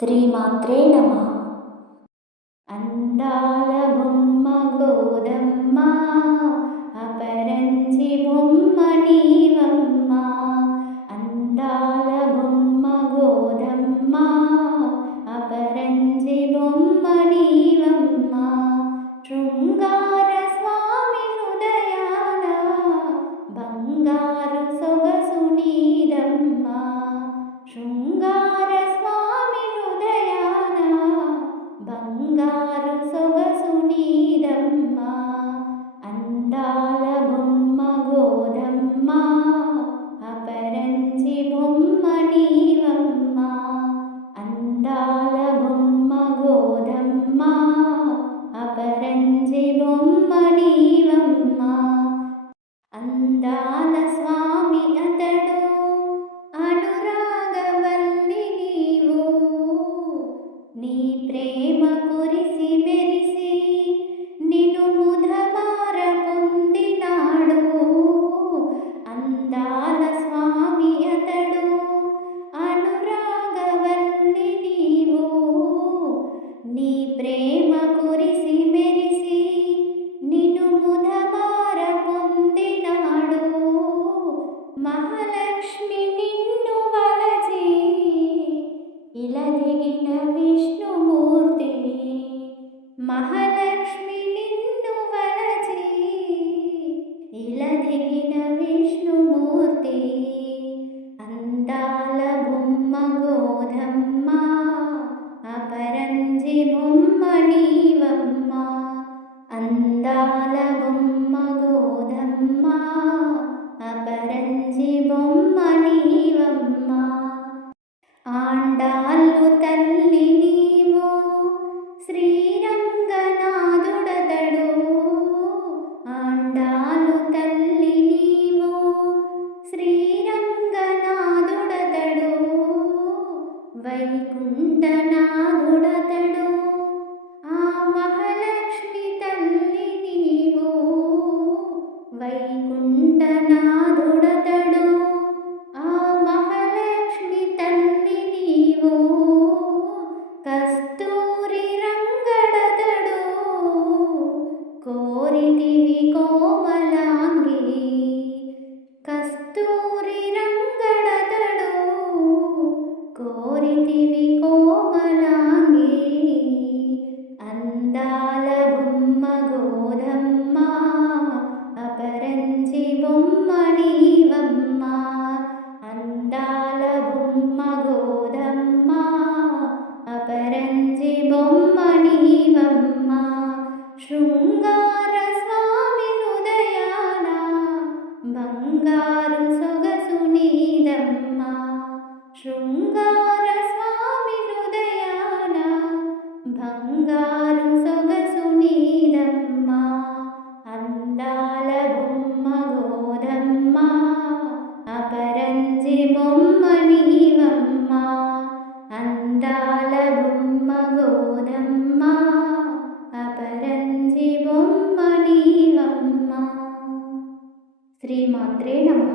శ్రీమాత్రే నమః. అందాల బొమ్మ గోదమ్మ, అపరంజి బొమ్మ నీవమ్మ. అందాల బొమ్మ గోదమ్మ, అపరంజి బొమ్మ నీవమ్మ. శృంగార స్వామి హృదయాన బంగారు సొగసు నీదమ్మ. శృంగార స్వామి హృదయాన బంగారు సొగసు నీదమ్మ. అందాల బొమ్మ గోదమ్మ, అపరంజి బొమ్మ నీవమ్మ. అందాల బొమ్మ గోదమ్మ, అపరంజి బొమ్మ నీవమ్మ. అందాల స్వామి అతడు అనురాగవల్లి నీవు. నీ ప్రేమ కురిసి మెరిసి నిన్ను ముదమార పొందినాడు. అందాల స్వామి అతడు అనురాగవల్లి నీవు. నీ ప్రేమ కురిసి మెరిసి నిన్ను ముదమార పొందినాడు. మహాలక్ష్మి నిన్ను వలచి ఇలా దిగిన విష్ణుమూర్తి. మహాలక్ష్మి నిన్ను వలచి ఇలా దిగిన విష్ణుమూర్తి. అందాల బొమ్మ గోదమ్మ, అపరంజి బొమ్మ నీవమ్మ. అందాల బొమ్మ గోదమ్మ, అపరంజి బొమ్మ నీవమ్మ. ఆండాళ్ళు తల్లి నీవు, శ్రీరంగనాథుడతడు. ఆండాళ్ళు తల్లి నీవు, శ్రీరంగనాథుడతడు. వైకుంఠనాథుడతడు. ఆ మహాలక్ష్మి తల్లి నీవు. వైకుంఠనాథుడతడు. ఆ మహాలక్ష్మి తల్లి నీవు. కస్తూరి రంగడతడు. కోరితివి కోమలాంగి. కస్తూరి రంగడతడు. కోరితివి కోమలాంగి. అందాల బొమ్మ గోదమ్మ, అపరంజి బొమ్మ నీవమ్మ. అందాల బొమ్మ గోదమ్మ, అపరంజి బొమ్మ నీవమ్మ. శృంగార స్వామి హృదయాన బంగారు సొగసు నీదమ్మ. శృంగార స్వామి హృదయాన బంగారు సొగసు నీదమ్మ. అందాల బొమ్మ గోదమ్మ, అపరంజి బొమ్మ నీవమ్మ. అందాల బొమ్మ గోదమ్మ, అపరంజి బొమ్మ నీవమ్మ. శ్రీమాత్రే నమః.